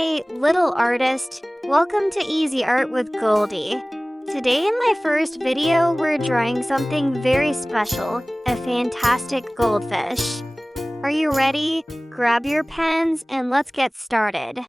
Hey, little artist, welcome to Easy Art with Goldi. Today in my first video, we're drawing something very special, a fantastic goldfish. Are you ready? Grab your pens and let's get started.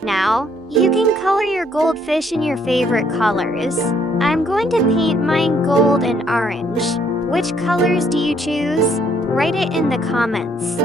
Now, you can color your goldfish in your favorite colors. I'm going to paint mine gold and orange. Which colors do you choose? Write it in the comments.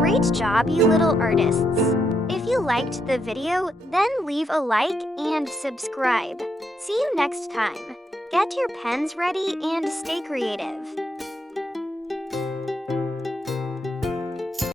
Great job, you little artists! If you liked the video, then leave a like and subscribe. See you next time. Get your pens ready and stay creative.